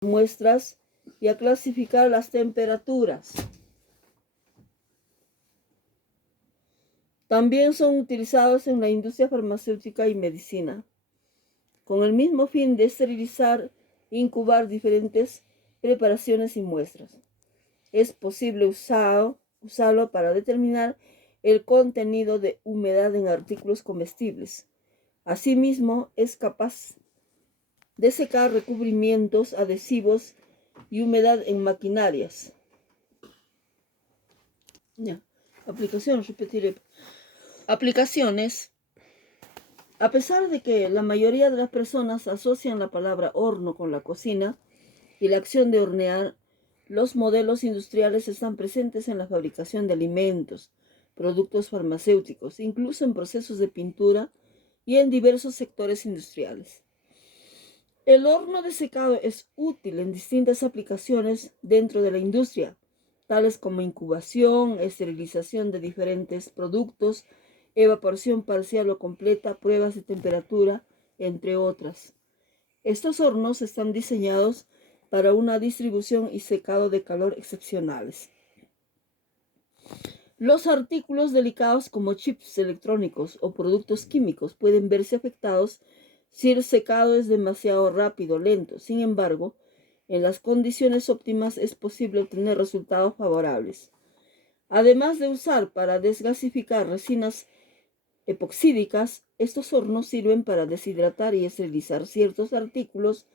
muestras y a clasificar las temperaturas. También son utilizados en la industria farmacéutica y medicina, con el mismo fin de esterilizar e incubar diferentes preparaciones y muestras. Es posible usarlo para determinar el contenido de humedad en artículos comestibles. Asimismo, es capaz de secar recubrimientos, adhesivos y humedad en maquinarias. Aplicaciones, repetiré. Aplicaciones. A pesar de que la mayoría de las personas asocian la palabra horno con la cocina y la acción de hornear, los modelos industriales están presentes en la fabricación de alimentos, productos farmacéuticos, incluso en procesos de pintura y en diversos sectores industriales. El horno de secado es útil en distintas aplicaciones dentro de la industria, tales como incubación, esterilización de diferentes productos, evaporación parcial o completa, pruebas de temperatura, entre otras. Estos hornos están diseñados para una distribución y secado de calor excepcionales. Los artículos delicados como chips electrónicos o productos químicos pueden verse afectados si el secado es demasiado rápido o lento. Sin embargo, en las condiciones óptimas es posible obtener resultados favorables. Además de usar para desgasificar resinas epoxídicas, estos hornos sirven para deshidratar y esterilizar ciertos artículos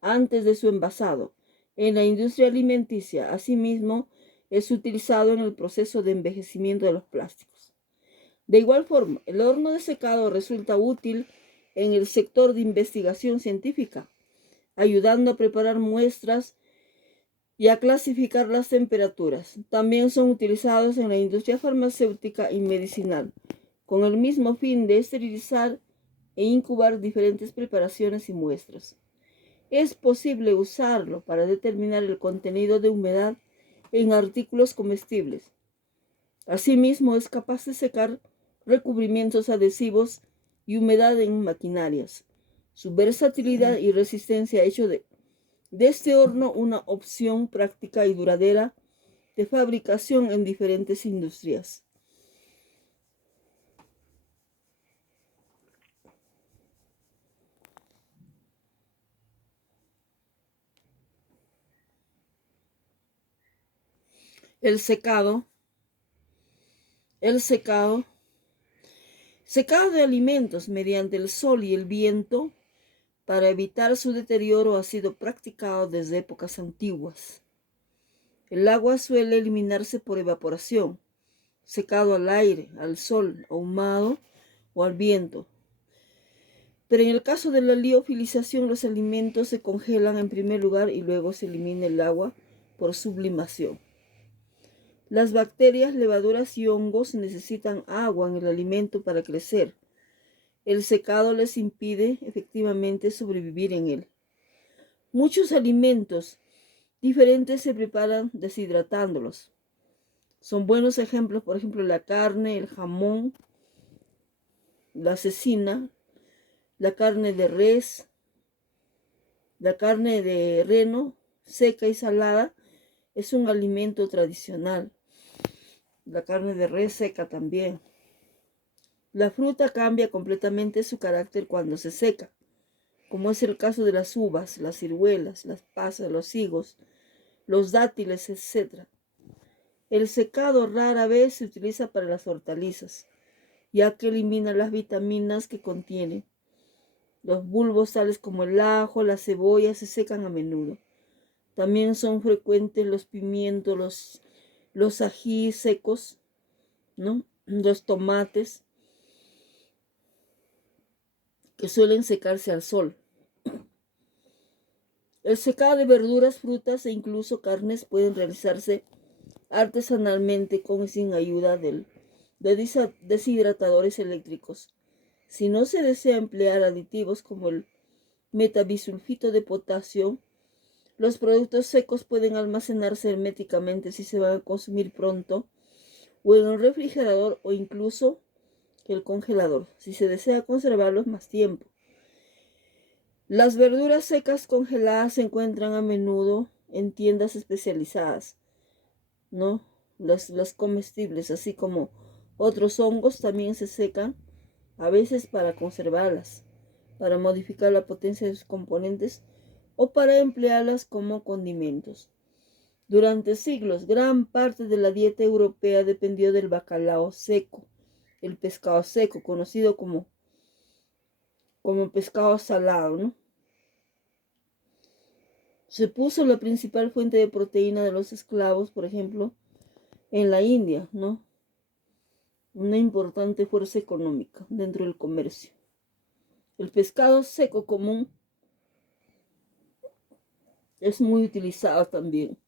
antes de su envasado. En la industria alimenticia, asimismo, es utilizado en el proceso de envejecimiento de los plásticos. De igual forma, el horno de secado resulta útil en el sector de investigación científica, ayudando a preparar muestras y a clasificar las temperaturas. También son utilizados en la industria farmacéutica y medicinal, con el mismo fin de esterilizar e incubar diferentes preparaciones y muestras. Es posible usarlo para determinar el contenido de humedad en artículos comestibles. Asimismo, es capaz de secar recubrimientos adhesivos y humedad en maquinarias. Su versatilidad y resistencia ha hecho de este horno una opción práctica y duradera de fabricación en diferentes industrias. El secado de alimentos mediante el sol y el viento para evitar su deterioro ha sido practicado desde épocas antiguas. El agua suele eliminarse por evaporación, secado al aire, al sol, ahumado o al viento. Pero en el caso de la liofilización, los alimentos se congelan en primer lugar y luego se elimina el agua por sublimación. Las bacterias, levaduras y hongos necesitan agua en el alimento para crecer. El secado les impide efectivamente sobrevivir en él. Muchos alimentos diferentes se preparan deshidratándolos. Son buenos ejemplos, por ejemplo, la carne, el jamón, la cecina, la carne de res, la carne de reno, seca y salada, es un alimento tradicional. La carne de res seca también. La fruta cambia completamente su carácter cuando se seca, como es el caso de las uvas, las ciruelas, las pasas, los higos, los dátiles, etc. El secado rara vez se utiliza para las hortalizas, ya que elimina las vitaminas que contienen. Los bulbos tales como el ajo, la cebolla se secan a menudo. También son frecuentes los pimientos, los ají secos, ¿no? Los tomates, que suelen secarse al sol. El secado de verduras, frutas e incluso carnes pueden realizarse artesanalmente con y sin ayuda de deshidratadores eléctricos. Si no se desea emplear aditivos como el metabisulfito de potasio, los productos secos pueden almacenarse herméticamente si se van a consumir pronto, o en el refrigerador o incluso el congelador, si se desea conservarlos más tiempo. Las verduras secas congeladas se encuentran a menudo en tiendas especializadas, ¿no? Las comestibles, así como otros hongos, también se secan, a veces para conservarlas, para modificar la potencia de sus componentes o para emplearlas como condimentos. Durante siglos, gran parte de la dieta europea dependió del bacalao seco, el pescado seco, conocido como pescado salado, ¿no? Se puso la principal fuente de proteína de los esclavos, por ejemplo, en la India, ¿no? Una importante fuerza económica dentro del comercio. El pescado seco común es muy utilizado también.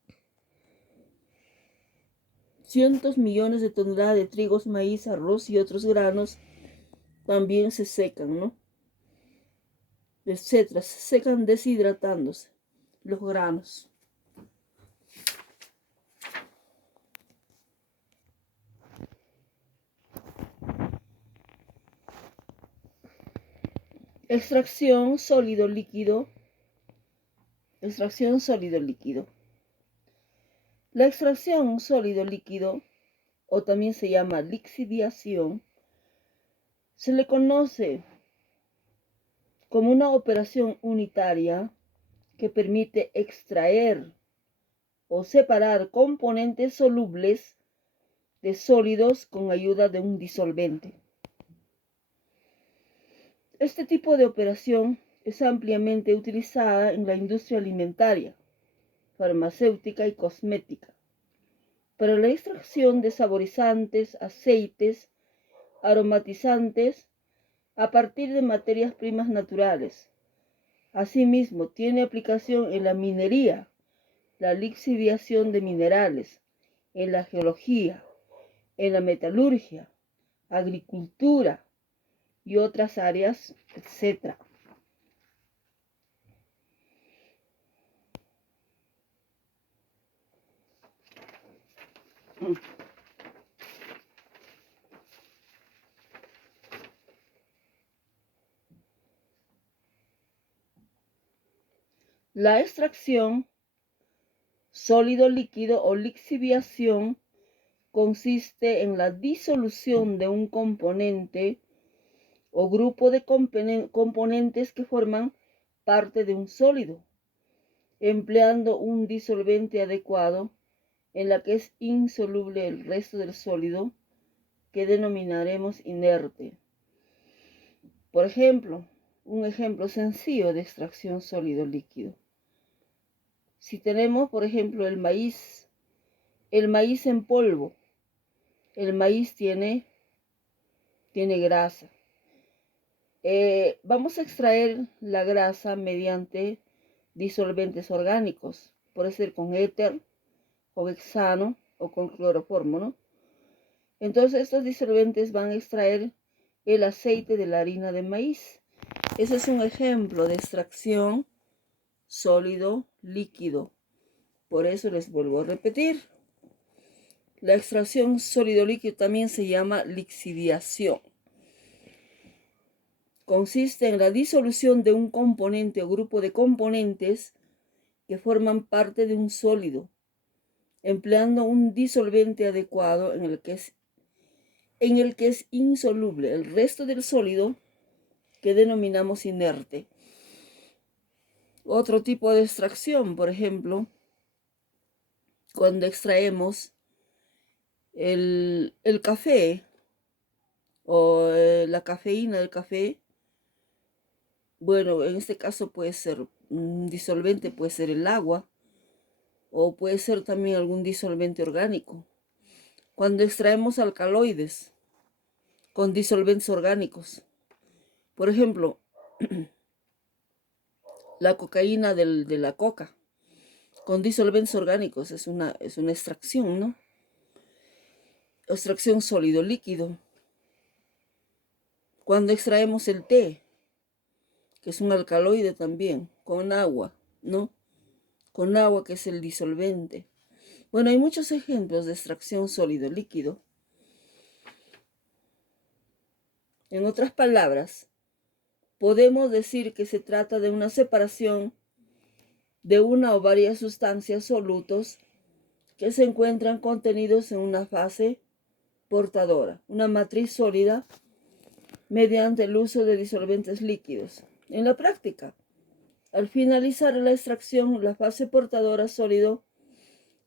Cientos millones de toneladas de trigos, maíz, arroz y otros granos también se secan, ¿no? Etcétera, se secan deshidratándose los granos. Extracción sólido líquido. Extracción sólido líquido. La extracción sólido líquido, o también se llama lixiviación, se le conoce como una operación unitaria que permite extraer o separar componentes solubles de sólidos con ayuda de un disolvente. Este tipo de operación es ampliamente utilizada en la industria alimentaria, farmacéutica y cosmética, para la extracción de saborizantes, aceites, aromatizantes, a partir de materias primas naturales. Asimismo, tiene aplicación en la minería, la lixiviación de minerales, en la geología, en la metalurgia, agricultura y otras áreas, etc. La extracción sólido-líquido o lixiviación consiste en la disolución de un componente o grupo de componentes que forman parte de un sólido, empleando un disolvente adecuado en la que es insoluble el resto del sólido, que denominaremos inerte. Por ejemplo, un ejemplo sencillo de extracción sólido-líquido. Si tenemos, por ejemplo, el maíz en polvo, el maíz tiene grasa. Vamos a extraer la grasa mediante disolventes orgánicos, puede ser con éter, con hexano o con cloroformo, ¿no? Entonces estos disolventes van a extraer el aceite de la harina de maíz. Ese es un ejemplo de extracción sólido líquido. Por eso les vuelvo a repetir. La extracción sólido líquido también se llama lixiviación. Consiste en la disolución de un componente o grupo de componentes que forman parte de un sólido, empleando un disolvente adecuado en el que es insoluble el resto del sólido, que denominamos inerte. Otro tipo de extracción, por ejemplo, cuando extraemos el café o la cafeína del café. Bueno, en este caso puede ser un disolvente, puede ser el agua o puede ser también algún disolvente orgánico. Cuando extraemos alcaloides con disolventes orgánicos, por ejemplo, la cocaína de la coca con disolventes orgánicos, es una extracción, ¿no? Extracción sólido líquido. Cuando extraemos el té, que es un alcaloide también, con agua, ¿no? Con agua, que es el disolvente. Bueno, hay muchos ejemplos de extracción sólido líquido. En otras palabras, podemos decir que se trata de una separación de una o varias sustancias solutos que se encuentran contenidos en una fase portadora, una matriz sólida, mediante el uso de disolventes líquidos. En la práctica, al finalizar la extracción, la fase portadora sólido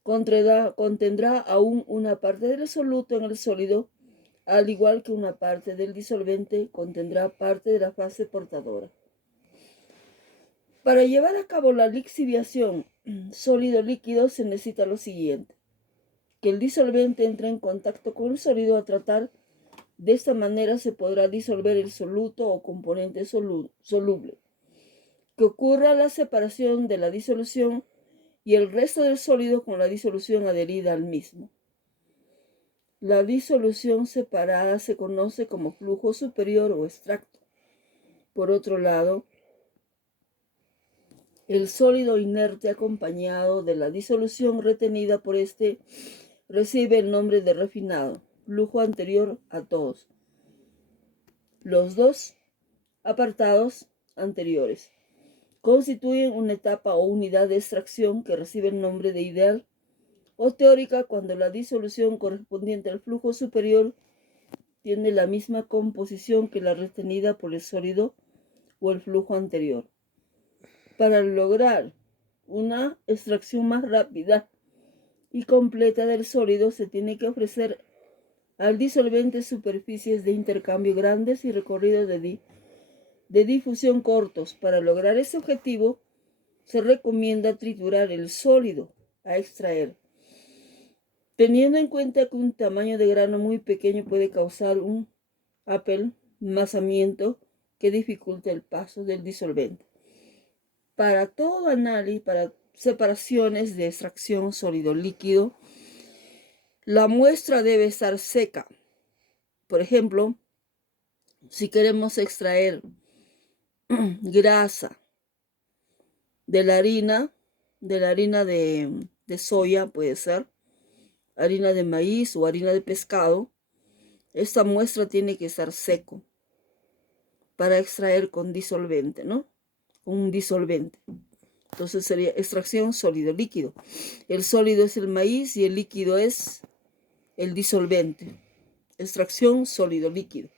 contendrá aún una parte del soluto en el sólido, al igual que una parte del disolvente contendrá parte de la fase portadora. Para llevar a cabo la lixiviación sólido-líquido se necesita lo siguiente: que el disolvente entre en contacto con el sólido a tratar. De esta manera se podrá disolver el soluto o componente soluble. Que ocurra la separación de la disolución y el resto del sólido con la disolución adherida al mismo. La disolución separada se conoce como flujo superior o extracto. Por otro lado, el sólido inerte acompañado de la disolución retenida por este recibe el nombre de refinado, flujo anterior a todos. Los dos apartados anteriores constituyen una etapa o unidad de extracción que recibe el nombre de ideal o teórica cuando la disolución correspondiente al flujo superior tiene la misma composición que la retenida por el sólido o el flujo anterior. Para lograr una extracción más rápida y completa del sólido se tiene que ofrecer al disolvente superficies de intercambio grandes y recorridos de difusión cortos. Para lograr ese objetivo se recomienda triturar el sólido a extraer, teniendo en cuenta que un tamaño de grano muy pequeño puede causar un apelmazamiento que dificulta el paso del disolvente. Para todo análisis, para separaciones de extracción sólido-líquido, la muestra debe estar seca. Por ejemplo, si queremos extraer grasa de la harina de soya, puede ser, harina de maíz o harina de pescado, esta muestra tiene que estar seco para extraer con disolvente, ¿no? Un disolvente. Entonces sería extracción sólido-líquido. El sólido es el maíz y el líquido es el disolvente. Extracción sólido-líquido.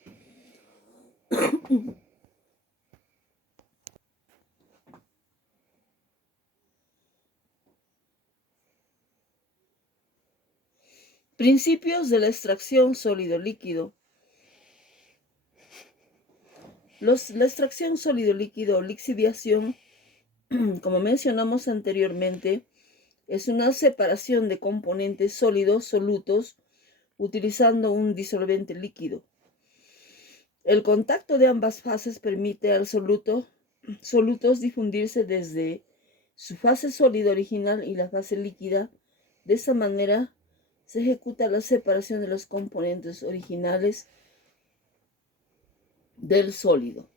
Principios de la extracción sólido-líquido. La extracción sólido-líquido o lixiviación, como mencionamos anteriormente, es una separación de componentes sólidos solutos utilizando un disolvente líquido. El contacto de ambas fases permite al solutos difundirse desde su fase sólida original y la fase líquida. De esta manera se ejecuta la separación de los componentes originales del sólido.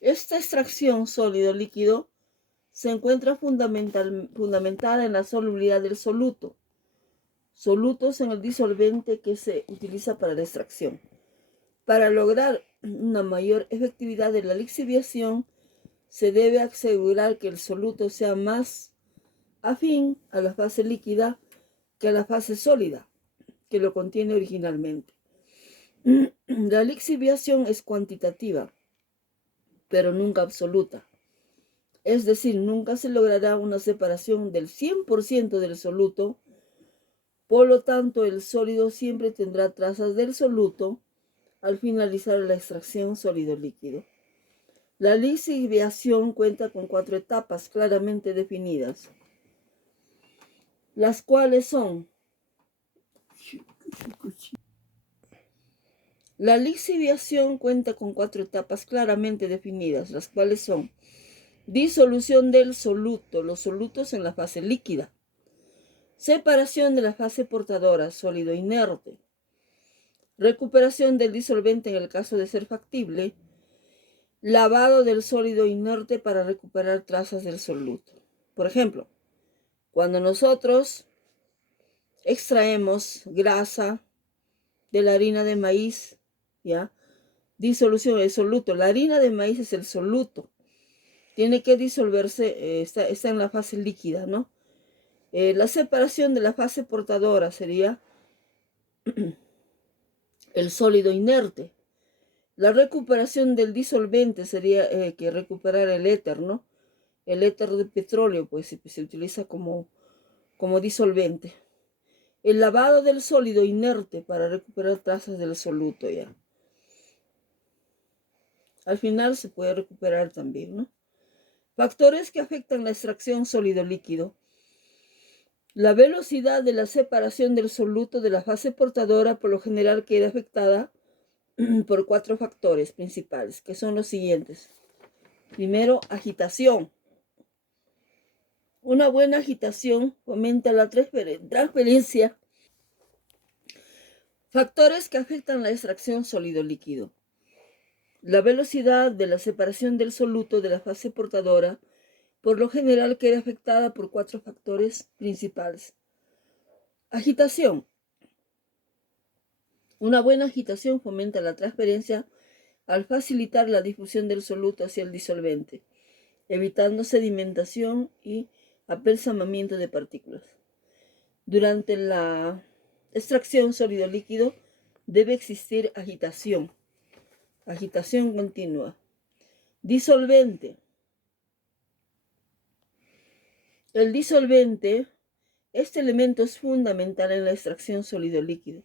Esta extracción sólido-líquido se encuentra fundamentada en la solubilidad del soluto. Solutos en el disolvente que se utiliza para la extracción. Para lograr una mayor efectividad de la lixiviación, se debe asegurar que el soluto sea más afín a la fase líquida que a la fase sólida que lo contiene originalmente. La lixiviación es cuantitativa, pero nunca absoluta. Es decir, nunca se logrará una separación del 100% del soluto. Por lo tanto, el sólido siempre tendrá trazas del soluto al finalizar la extracción sólido-líquido. La lixiviación cuenta con 4 etapas claramente definidas, las cuales son: la lixiviación cuenta con 4 etapas claramente definidas, las cuales son: disolución del soluto, los solutos en la fase líquida; separación de la fase portadora, sólido inerte; recuperación del disolvente en el caso de ser factible; lavado del sólido inerte para recuperar trazas del soluto. Por ejemplo, Cuando nosotros extraemos grasa de la harina de maíz, ¿ya? Disolución, el soluto. La harina de maíz es el soluto. Tiene que disolverse, está en la fase líquida, ¿no? La separación de la fase portadora sería el sólido inerte. La recuperación del disolvente sería que recuperar el éter, ¿no? El éter de petróleo, pues se utiliza como disolvente. El lavado del sólido inerte para recuperar trazas del soluto, ya. Al final se puede recuperar también, ¿no? Factores que afectan la extracción sólido-líquido. La velocidad de la separación del soluto de la fase portadora por lo general queda afectada por 4 factores principales, que son los siguientes. Primero, agitación. Una buena agitación fomenta la transferencia. Factores que afectan la extracción sólido-líquido. La velocidad de la separación del soluto de la fase portadora por lo general queda afectada por 4 factores principales. Agitación. Una buena agitación fomenta la transferencia al facilitar la difusión del soluto hacia el disolvente, evitando sedimentación y apelsamamiento de partículas. Durante la extracción sólido-líquido debe existir agitación continua. Disolvente. El disolvente, este elemento es fundamental en la extracción sólido-líquido.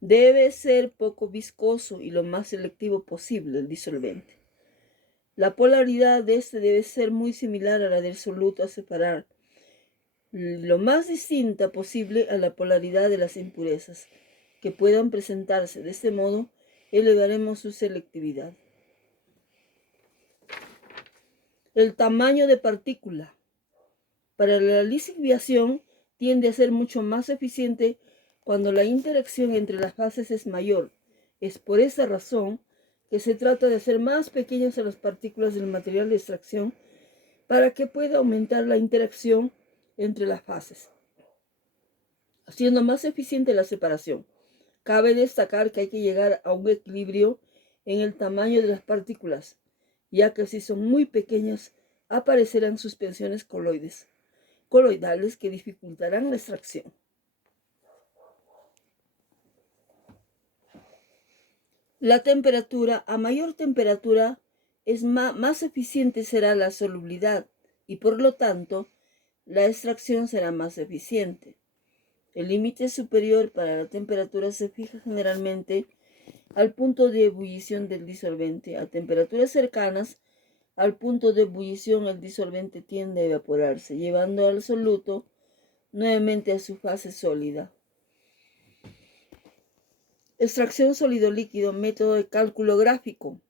Debe ser poco viscoso y lo más selectivo posible el disolvente. La polaridad de este debe ser muy similar a la del soluto a separar, lo más distinta posible a la polaridad de las impurezas que puedan presentarse. De este modo, elevaremos su selectividad. El tamaño de partícula. Para la lisiviación tiende a ser mucho más eficiente cuando la interacción entre las fases es mayor. Es por esa razón que se trata de hacer más pequeñas a las partículas del material de extracción para que pueda aumentar la interacción entre las fases, haciendo más eficiente la separación. Cabe destacar que hay que llegar a un equilibrio en el tamaño de las partículas, ya que si son muy pequeñas aparecerán suspensiones coloidales que dificultarán la extracción. La temperatura, a mayor temperatura, más eficiente será la solubilidad y por lo tanto la extracción será más eficiente. El límite superior para la temperatura se fija generalmente al punto de ebullición del disolvente. A temperaturas cercanas al punto de ebullición el disolvente tiende a evaporarse, llevando al soluto nuevamente a su fase sólida. Extracción sólido-líquido, método de cálculo gráfico.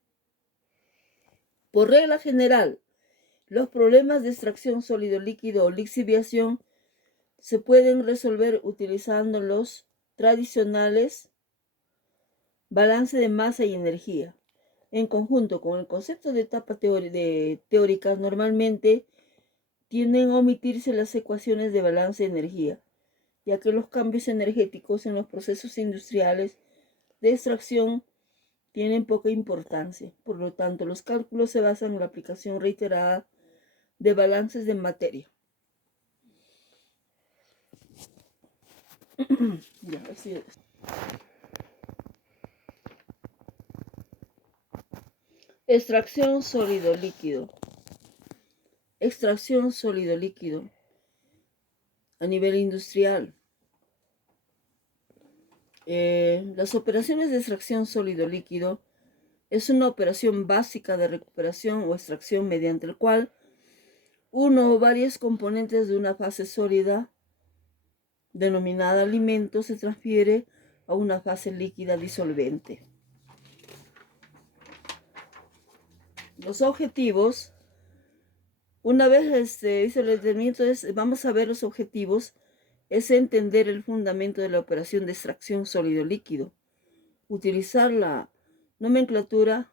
Por regla general, los problemas de extracción sólido-líquido o lixiviación se pueden resolver utilizando los tradicionales balance de masa y energía. En conjunto con el concepto de etapa teóricas, normalmente tienden a omitirse las ecuaciones de balance de energía, ya que los cambios energéticos en los procesos industriales de extracción tienen poca importancia. Por lo tanto, los cálculos se basan en la aplicación reiterada de balances de materia. Ya, así es. Extracción sólido-líquido. Extracción sólido-líquido a nivel industrial. Las operaciones de extracción sólido-líquido es una operación básica de recuperación o extracción mediante el cual uno o varios componentes de una fase sólida denominada alimento se transfiere a una fase líquida disolvente. Los objetivos, una vez hizo el detenimiento, vamos a ver los objetivos, es entender el fundamento de la operación de extracción sólido-líquido, utilizar la nomenclatura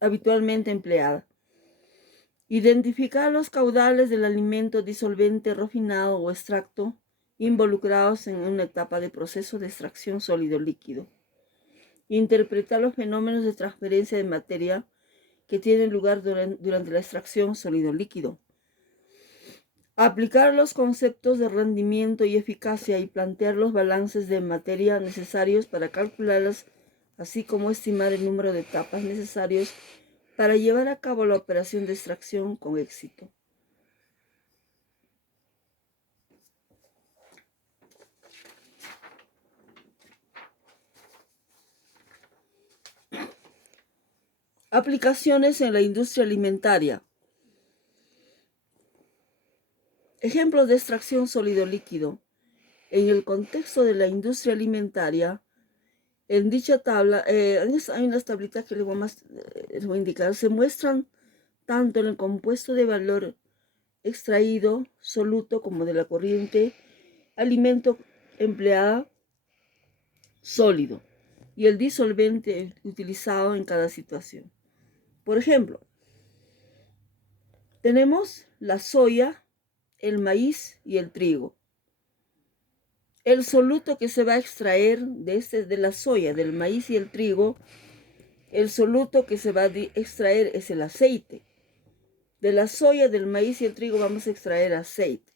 habitualmente empleada, Identificar los caudales del alimento disolvente, refinado o extracto involucrados en una etapa de proceso de extracción sólido-líquido. Interpretar los fenómenos de transferencia de materia que tienen lugar durante la extracción sólido-líquido. Aplicar los conceptos de rendimiento y eficacia y plantear los balances de materia necesarios para calcularlas, así como estimar el número de etapas necesarios para llevar a cabo la operación de extracción con éxito. Aplicaciones en la industria alimentaria. Ejemplos de extracción sólido-líquido. En el contexto de la industria alimentaria, en dicha tabla, hay unas tablitas que les voy a indicar, se muestran tanto en el compuesto de valor extraído, soluto, como de la corriente, alimento empleada, sólido, y el disolvente utilizado en cada situación. Por ejemplo, tenemos la soya, el maíz y el trigo. El soluto que se va a extraer de la soya, del maíz y el trigo, el soluto que se va a extraer es el aceite. De la soya, del maíz y el trigo vamos a extraer aceite.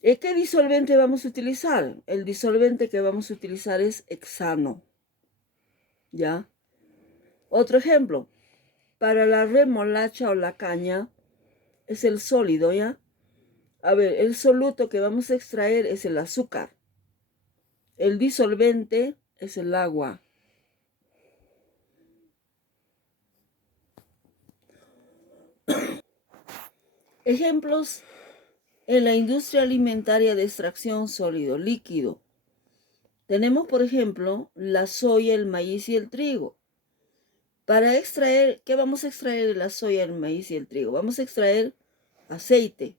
¿Qué disolvente vamos a utilizar? El disolvente que vamos a utilizar es hexano. ¿Ya? Otro ejemplo, para la remolacha o la caña es el sólido, ¿ya? A ver, el soluto que vamos a extraer es el azúcar. El disolvente es el agua. Ejemplos en la industria alimentaria de extracción sólido-líquido. Tenemos, por ejemplo, la soya, el maíz y el trigo. Para extraer, ¿qué vamos a extraer de la soya, el maíz y el trigo? Vamos a extraer aceite.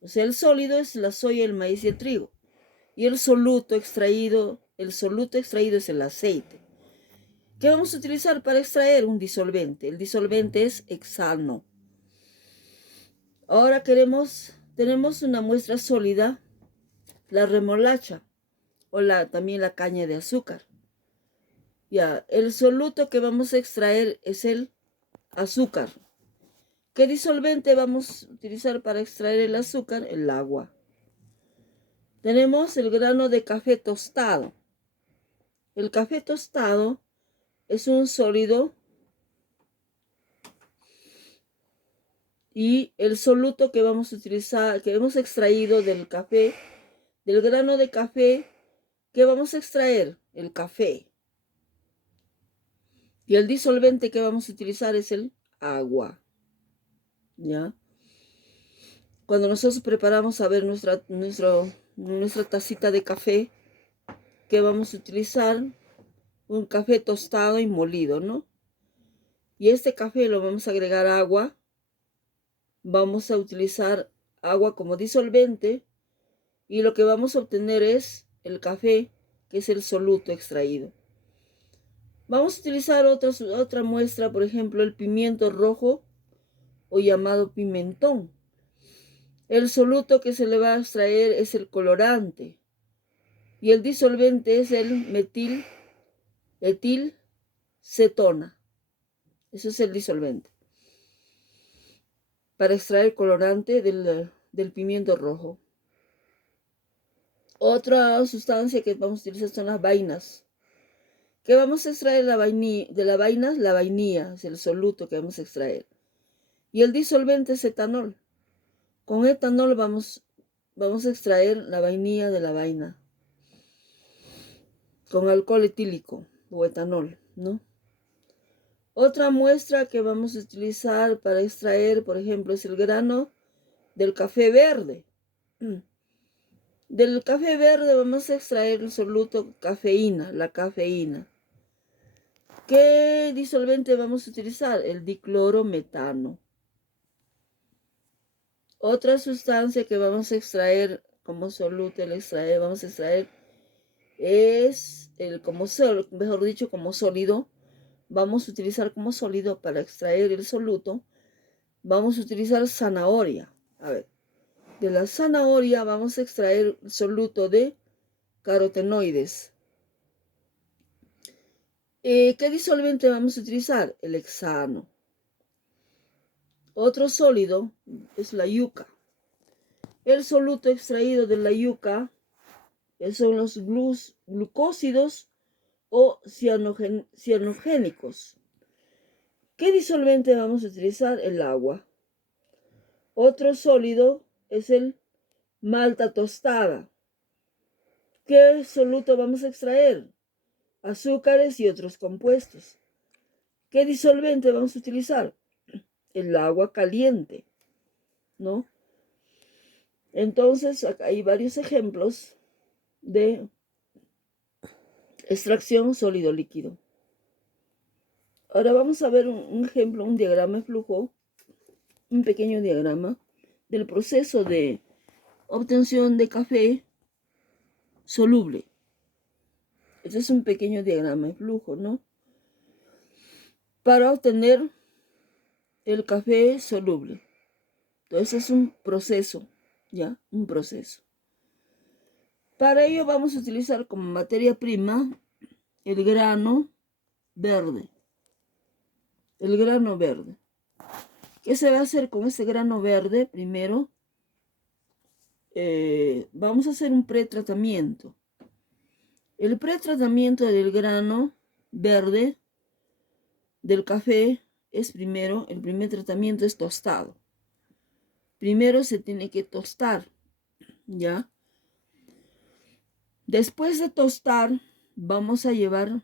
O sea, el sólido es la soya, el maíz y el trigo. Y el soluto extraído es el aceite. ¿Qué vamos a utilizar para extraer? Un disolvente. El disolvente es hexano. Ahora tenemos una muestra sólida, la remolacha o también la caña de azúcar. Ya, el soluto que vamos a extraer es el azúcar. ¿Qué disolvente vamos a utilizar para extraer el azúcar? El agua. Tenemos el grano de café tostado. El café tostado es un sólido y el soluto que vamos a utilizar, que hemos extraído del café, del grano de café, ¿qué vamos a extraer? El café. Y el disolvente que vamos a utilizar es el agua. ¿Ya? Cuando nosotros preparamos a ver nuestra tacita de café, ¿qué vamos a utilizar? Un café tostado y molido, ¿no? Y este café lo vamos a agregar agua. Vamos a utilizar agua como disolvente y lo que vamos a obtener es el café, que es el soluto extraído. Vamos a utilizar otra muestra, por ejemplo, el pimiento rojo o llamado pimentón. El soluto que se le va a extraer es el colorante y el disolvente es el metilcetona. Eso es el disolvente para extraer colorante del pimiento rojo. Otra sustancia que vamos a utilizar son las vainas. ¿Qué vamos a extraer de la vaina? La vainilla es el soluto que vamos a extraer. Y el disolvente es etanol. Con etanol vamos a extraer la vainilla de la vaina. Con alcohol etílico o etanol, ¿no? Otra muestra que vamos a utilizar para extraer, por ejemplo, es el grano del café verde. Del café verde vamos a extraer el soluto cafeína, la cafeína. ¿Qué disolvente vamos a utilizar? El diclorometano. Otra sustancia que vamos a extraer como soluto, vamos a extraer es como sólido. Vamos a utilizar como sólido para extraer el soluto vamos a utilizar zanahoria. A ver, de la zanahoria vamos a extraer el soluto de carotenoides. ¿Qué disolvente vamos a utilizar? El hexano. Otro sólido es la yuca. El soluto extraído de la yuca son los glucósidos o cianogénicos. ¿Qué disolvente vamos a utilizar? El agua. Otro sólido es el malta tostada. ¿Qué soluto vamos a extraer? Azúcares y otros compuestos. ¿Qué disolvente vamos a utilizar? El agua caliente, ¿no? Entonces, acá hay varios ejemplos de extracción sólido-líquido. Ahora vamos a ver un ejemplo, un diagrama de flujo, un pequeño diagrama del proceso de obtención de café soluble. Este es un pequeño diagrama de flujo, ¿no? Para obtener el café soluble. Entonces es un proceso, ¿ya? Un proceso. Para ello vamos a utilizar como materia prima el grano verde. El grano verde. ¿Qué se va a hacer con ese grano verde? Primero, vamos a hacer un pretratamiento. El pretratamiento del grano verde del café es primero, el primer tratamiento es tostado. Primero se tiene que tostar, ¿ya? Después de tostar, vamos a llevar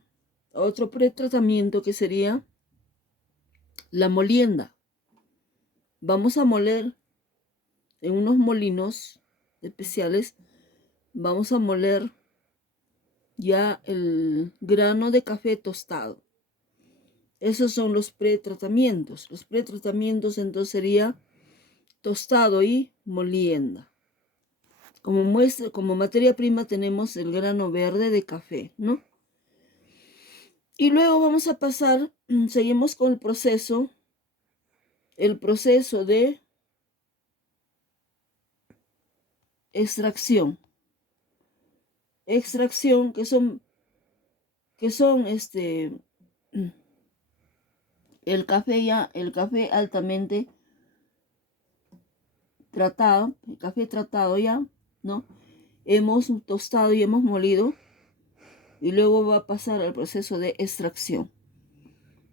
a otro pretratamiento que sería la molienda. Vamos a moler en unos molinos especiales, vamos a moler ya el grano de café tostado. Esos son los pretratamientos. Los pretratamientos entonces sería tostado y molienda. Como muestra, como materia prima tenemos el grano verde de café, ¿no? Y luego vamos a pasar, seguimos con el proceso de extracción. Extracción que son el café altamente tratado, el café tratado ya, ¿no? Hemos tostado y hemos molido y luego va a pasar al proceso de extracción.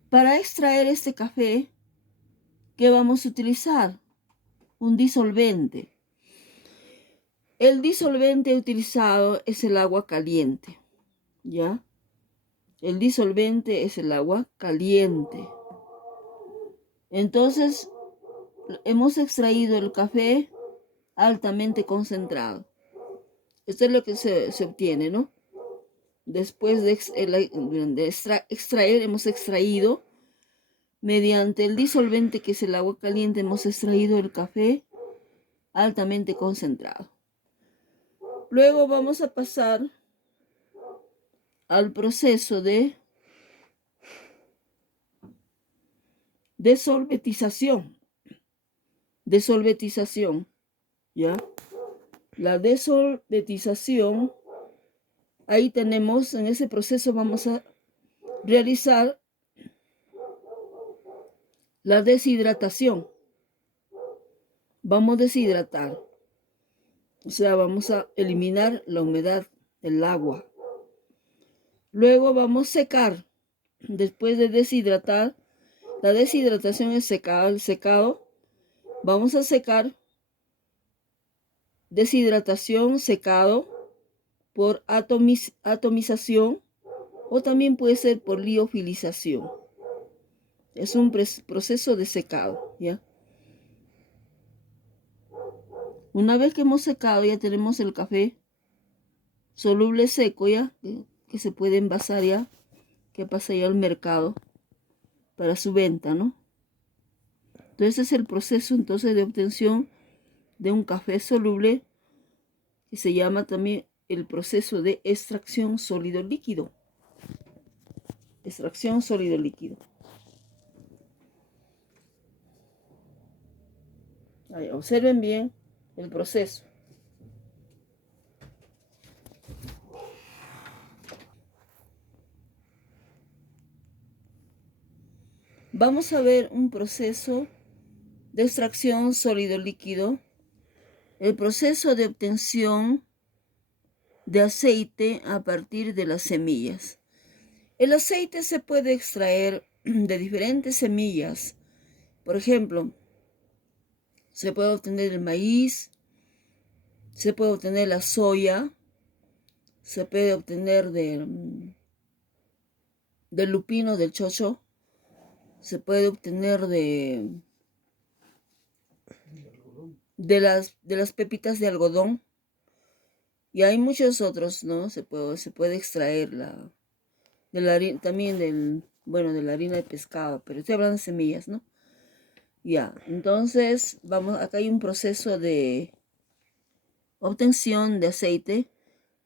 Para extraer este café, ¿qué vamos a utilizar? Un disolvente. El disolvente utilizado es el agua caliente, ¿ya? El disolvente es el agua caliente. Entonces, hemos extraído el café altamente concentrado. Esto es lo que se obtiene, ¿no? Después de extraer, hemos extraído, mediante el disolvente que es el agua caliente, hemos extraído el café altamente concentrado. Luego vamos a pasar al proceso de desolvetización. Desolvetización, ¿ya? La desolvetización, ahí tenemos, en ese proceso vamos a realizar la deshidratación. Vamos a deshidratar. O sea, vamos a eliminar la humedad del agua. Luego vamos a secar. Después de deshidratar, la deshidratación es secado, el secado. Vamos a secar. Deshidratación, secado por atomización o también puede ser por liofilización. Es un proceso de secado, ¿ya? Una vez que hemos secado, ya tenemos el café soluble seco, ¿ya? Que se puede envasar ya, que pasa ya al mercado para su venta, ¿no? Entonces es el proceso entonces de obtención de un café soluble que se llama también el proceso de extracción sólido-líquido. Extracción sólido-líquido. Ahí, observen bien el proceso. Vamos a ver un proceso de extracción sólido-líquido, el proceso de obtención de aceite a partir de las semillas. El aceite se puede extraer de diferentes semillas. Por ejemplo, se puede obtener el maíz, se puede obtener la soya, se puede obtener del lupino, del chocho, se puede obtener de las pepitas de algodón, y hay muchos otros, ¿no? Se puede extraer de la harina, también de la harina de pescado, pero estoy hablando de semillas, ¿no? Ya, entonces, acá hay un proceso de obtención de aceite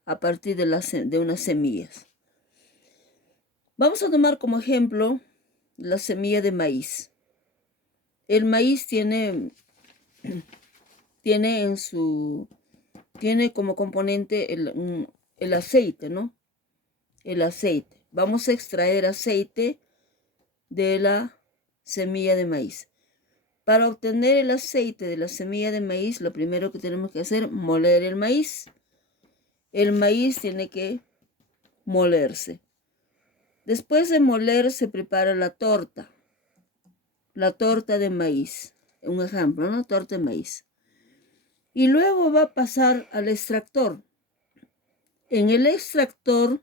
a partir de unas semillas. Vamos a tomar como ejemplo la semilla de maíz. El maíz tiene como componente el aceite, ¿no? El aceite. Vamos a extraer aceite de la semilla de maíz. Para obtener el aceite de la semilla de maíz, lo primero que tenemos que hacer es moler el maíz. El maíz tiene que molerse. Después de moler se prepara la torta de maíz. Un ejemplo, ¿no? Torta de maíz. Y luego va a pasar al extractor. En el extractor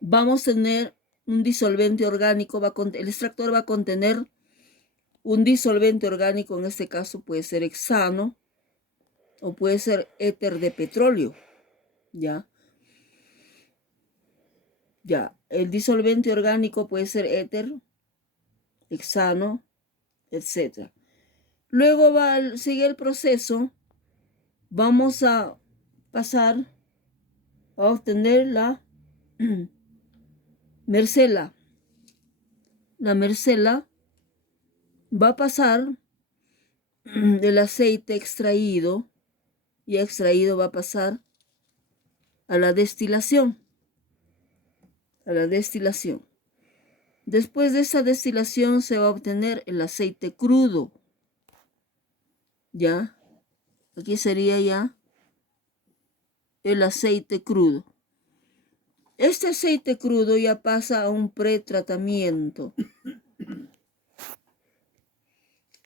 vamos a tener un disolvente orgánico. El extractor va a contener un disolvente orgánico, en este caso puede ser hexano o puede ser éter de petróleo. ¿Ya? El disolvente orgánico puede ser éter, hexano, etc. Luego sigue el proceso. Vamos a pasar a obtener la mercela. La mercela va a pasar del aceite extraído, y extraído va a pasar a la destilación. Después de esa destilación se va a obtener el aceite crudo. ¿Ya? Aquí sería ya el aceite crudo. Este aceite crudo ya pasa a un pretratamiento.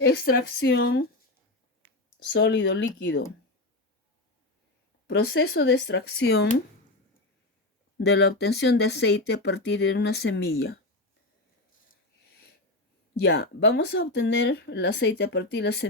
Extracción sólido-líquido. Proceso de extracción de la obtención de aceite a partir de una semilla. Ya, vamos a obtener el aceite a partir de la semilla.